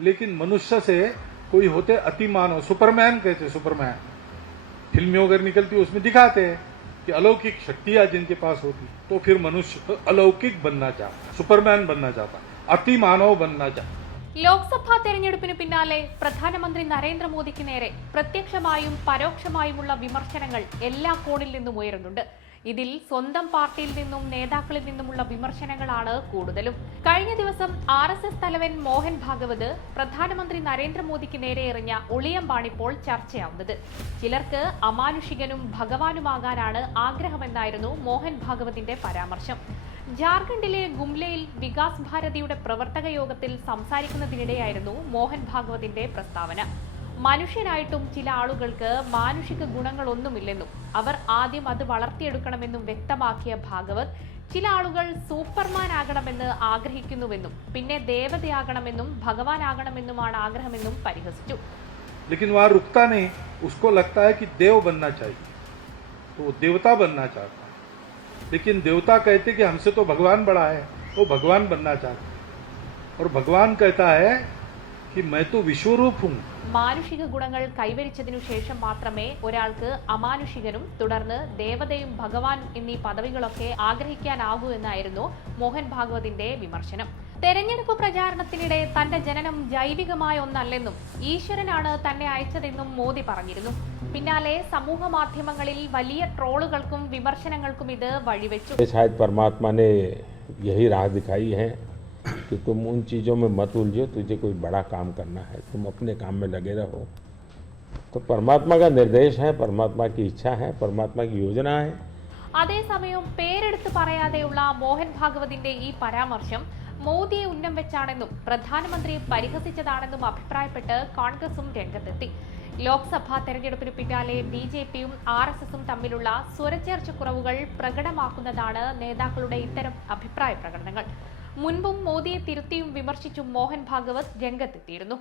लेकिन मनुष्य से कोई होते अति मानव सुपरमैन कहते सुपरमैन। फ़िल्म वगैरह निकलती, उसमें दिखाते हैं कि अलौकिक शक्तियाँ जिनके पास होती तो फिर मनुष्य अलौकिक बनना चाहता, सुपरमैन बनना चाहता अति मानव बनना चाहता। ലോക്സഭാ തെരഞ്ഞെടുപ്പിന് പിന്നാലെ പ്രധാനമന്ത്രി നരേന്ദ്രമോദിക്ക് നേരെ പ്രത്യക്ഷമായും പരോക്ഷമായുമുള്ള വിമർശനങ്ങൾ എല്ലാ കോണിൽ നിന്നും ഉയരുന്നുണ്ട്. ഇതിൽ സ്വന്തം പാർട്ടിയിൽ നിന്നും നേതാക്കളിൽ നിന്നുമുള്ള വിമർശനങ്ങളാണ് കൂടുതലും. കഴിഞ്ഞ ദിവസം ആർ എസ് എസ് തലവൻ മോഹൻ ഭാഗവത് പ്രധാനമന്ത്രി നരേന്ദ്രമോദിക്ക് നേരെ എറിഞ്ഞ ഒളിയമ്പാണിപ്പോൾ ചർച്ചയാവുന്നത്. ചിലർക്ക് അമാനുഷികനും ഭഗവാനുമാകാനാണ് ആഗ്രഹമെന്നായിരുന്നു മോഹൻ ഭാഗവതിന്റെ പരാമർശം. ജാർഖണ്ഡിലെ ഗുംലയിൽ വികാസ് ഭാരതിയുടെ പ്രവർത്തക യോഗത്തിൽ സംസാരിക്കുന്നതിനിടെയായിരുന്നു മോഹൻ ഭാഗവതിന്റെ പ്രസ്താവന മനുഷ്യനായിട്ടും ചില ആളുകൾക്ക് മാനുഷിക ഗുണങ്ങളൊന്നുമില്ലെന്നും അവർ ആദ്യം അത് വളർത്തിയെടുക്കണമെന്നും വ്യക്തമാക്കിയ ഭാഗവത് ചില ആളുകൾ സൂപ്പർമാൻ ആകണമെന്ന് ആഗ്രഹിക്കുന്നുവെന്നും പിന്നെ ദേവതയാകണമെന്നും ഭഗവാനാകണമെന്നുമാണ് ആഗ്രഹമെന്നും പരിഹസിച്ചു लेकिन वहां रुकता नहीं उसको लगता है कि देव बनना चाहिए तो वो देवता बनना चाहता है लेकिन देवता कहते कि हमसे तो भगवान बड़ा है वो भगवान बनना चाहता है और भगवान कहता है कि मैं तो विश्वरूप हूं മാനുഷിക ഗുണങ്ങൾ കൈവരിച്ചതിനു ശേഷം മാത്രമേ ഒരാൾക്ക് അമാനുഷികനും തുടർന്ന് ദേവതയും ഭഗവാൻ എന്നീ പദവികളൊക്കെ ആഗ്രഹിക്കാനാകൂ എന്നായിരുന്നു മോഹൻ ഭാഗവതിന്റെ വിമർശനം തെരഞ്ഞെടുപ്പ് പ്രചാരണത്തിനിടെ തന്റെ ജനനം ജൈവികമായ ഒന്നല്ലെന്നും ഈശ്വരനാണ് തന്നെ അയച്ചതെന്നും മോദി പറഞ്ഞിരുന്നു പിന്നാലെ സമൂഹ മാധ്യമങ്ങളിൽ വലിയ ട്രോളുകൾക്കും വിമർശനങ്ങൾക്കും ഇത് വഴിവെച്ചു ये शायद परमात्मा ने यही राह दिखाई है कि तुम उन चीज़ों में मत उलझो तुझे कोई बड़ा काम करना है तुम अपने काम में लगे रहो तो परमात्मा का निर्देश है परमात्मा की इच्छा है परमात्मा की योजना है അതേസമയം പേരെടുത്ത് പറയാതെയുള്ള മോഹൻ ഭാഗവതിന്റെ ഈ പരാമർശം മോദിയെ ഉന്നം വെച്ചാണെന്നും പ്രധാനമന്ത്രിയെ പരിഹസിച്ചതാണെന്നും അഭിപ്രായപ്പെട്ട് കോൺഗ്രസും രംഗത്തെത്തി. ലോക്സഭാ തെരഞ്ഞെടുപ്പിന് പിന്നാലെ ബി ജെ പിയും ആർ എസ് എസും തമ്മിലുള്ള സ്വരച്ചേർച്ച കുറവുകൾ പ്രകടമാക്കുന്നതാണ് നേതാക്കളുടെ ഇത്തരം അഭിപ്രായ പ്രകടനങ്ങൾ. മുൻപും മോദിയെ തിരുത്തിയും വിമർശിച്ചും മോഹൻ ഭാഗവത് രംഗത്തെത്തിയിരുന്നു.